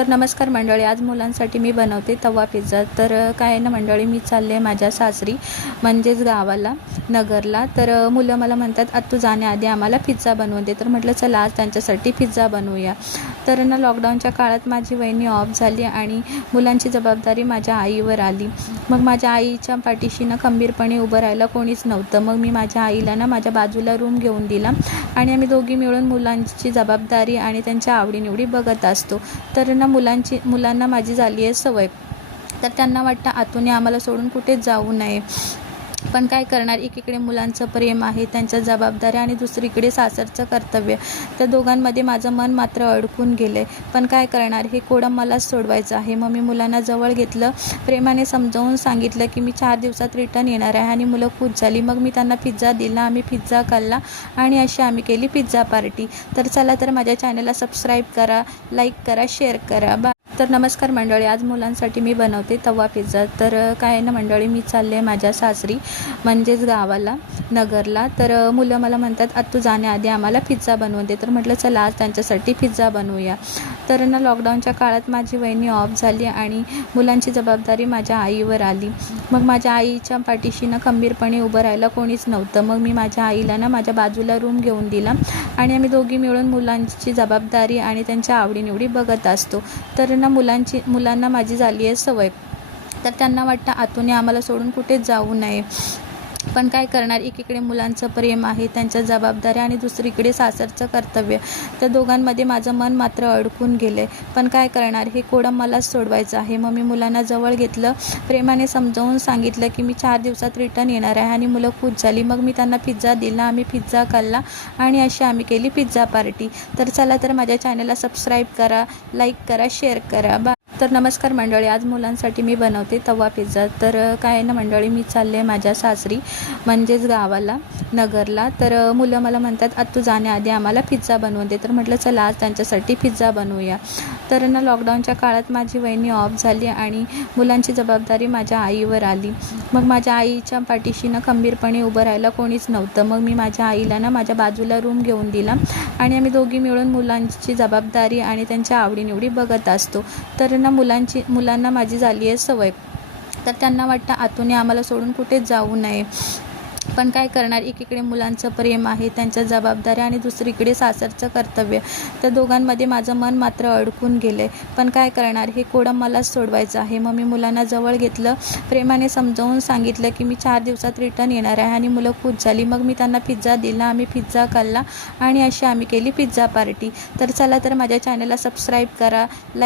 तर नमस्कार मंडळी आज मुलांसाठी मी बनवते तवा पिझ्झा. तर काय आहे ना मंडळी मी चालले माझ्या सासरी म्हणजेच गावाला नगरला. तर मुलं मला म्हणतात आज तू जाण्याआधी आम्हाला पिझ्झा बनवून दे. तर म्हटलं चला आज त्यांच्यासाठी पिझ्झा बनवूया. तर ना लॉकडाऊनच्या काळात माझी वहिनी ऑफ झाली आणि मुलांची जबाबदारी माझ्या आईवर आली. मग माझ्या आईच्या पाठीशी ना खंबीरपणे उभं राहायला कोणीच नव्हतं. मग मी माझ्या आईला ना माझ्या बाजूला रूम घेऊन दिला आणि आम्ही दोघी मिळून मुलांची जबाबदारी आणि त्यांच्या आवडीनिवडी बघत असतो. तर ना मुलांची मुलांना माझी झाली आहे सवय. तर त्यांना वाटतं आतून आम्हाला सोडून कुठेच जाऊ नये. पण काय करणार? एकीकडे मुलांचं प्रेम आहे त्यांच्या जबाबदाऱ्या आणि दुसरीकडे सासरचं कर्तव्य. त्या दोघांमध्ये माझं मन मात्र अडकून गेलं आहे पण काय करणार? हे कोडं मलाच सोडवायचं आहे. मग मी मुलांना जवळ घेतलं प्रेमाने समजावून सांगितलं की मी चार दिवसात रिटर्न येणार आहे आणि मुलं खुश झाली. मग मी त्यांना पिझ्झा दिला आम्ही पिझ्झा खाल्ला आणि अशी आम्ही केली पिझ्झा पार्टी. तर चला तर माझ्या चॅनलला सबस्क्राईब करा लाईक करा शेअर करा. बा तर नमस्कार मंडळी आज मुलांसाठी मी बनवते तवा पिझ्झा. तर काय आहे ना मंडळी मी चालले माझ्या सासरी म्हणजेच गावाला नगरला. तर मुलं मला म्हणतात आज तू जाण्याआधी आम्हाला पिझ्झा बनवून दे. तर म्हटलं चला आज त्यांच्यासाठी पिझ्झा बनवूया. तर ना लॉकडाऊनच्या काळात माझी वहिनी ऑफ झाली आणि मुलांची जबाबदारी माझ्या आईवर आली. मग माझ्या आईच्या पाठीशी ना खंबीरपणे उभं राहायला कोणीच नव्हतं. मग मी माझ्या आईला ना माझ्या बाजूला रूम घेऊन दिला आणि आम्ही दोघी मिळून मुलांची जबाबदारी आणि त्यांच्या आवडीनिवडी बघत असतो. तर ना मुलांची मुलांना माझी झाली आहे सवय. तर त्यांना वाटतं आतून आम्हाला सोडून कुठेच जाऊ नये. पण काय करणार? एकीकडे मुलांचं प्रेम आहे त्यांच्या जबाबदाऱ्या आणि दुसरीकडे सासरचं कर्तव्य. त्या दोघांमध्ये माझं मन मात्र अडकून गेलं आहे पण काय करणार? हे कोडं मलाच सोडवायचं आहे. मग मी मुलांना जवळ घेतलं प्रेमाने समजावून सांगितलं की मी चार दिवसात रिटर्न येणार आहे आणि मुलं खुश झाली. मग मी त्यांना पिझ्झा दिला आम्ही पिझ्झा खाल्ला आणि अशी आम्ही केली पिझ्झा पार्टी तर चला तर माझ्या चॅनलला सबस्क्राईब करा लाईक करा शेअर करा. बा तर नमस्कार मंडळी आज मुलांसाठी मी बनवते तवा पिझ्झा. तर काय आहे ना मंडळी मी चालले माझ्या सासरी म्हणजेच गावाला नगरला. तर मुलं मला म्हणतात आज तू जाण्याआधी आम्हाला पिझ्झा बनवून दे. तर म्हटलं चला आज त्यांच्यासाठी पिझ्झा बनवूया. तर ना लॉकडाऊनच्या काळात माझी वहिनी ऑफ झाली आणि मुलांची जबाबदारी माझ्या आईवर आली. मग माझ्या आईच्या पाठीशी ना खंबीरपणे उभं राहायला कोणीच नव्हतं. मग मी माझ्या आईला ना माझ्या बाजूला रूम घेऊन दिला आणि आम्ही दोघी मिळून मुलांची जबाबदारी आणि त्यांच्या आवडीनिवडी बघत असतो. तर ना मुलांची मुलांना माझी झाली आहे सवय. तर त्यांना वाटतं आतून आम्हाला सोडून कुठेच जाऊ नये. पण काय करणार? एकीकडे मुलांचं प्रेम आहे त्यांच्या जबाबदाऱ्या आणि दुसरीकडे सासरचं कर्तव्य. त्या दोघांमध्ये माझं मन मात्र अडकून गेलं आहे पण काय करणार? हे कोडं मलाच सोडवायचं आहे. मग मी मुलांना जवळ घेतलं प्रेमाने समजावून सांगितलं की मी चार दिवसात रिटर्न येणार आहे आणि मुलं खुश झाली. मग मी त्यांना पिझ्झा दिला आम्ही पिझ्झा खाल्ला आणि अशी आम्ही केली पिझ्झा पार्टी तर चला तर माझ्या चॅनलला सबस्क्राईब करा लाईक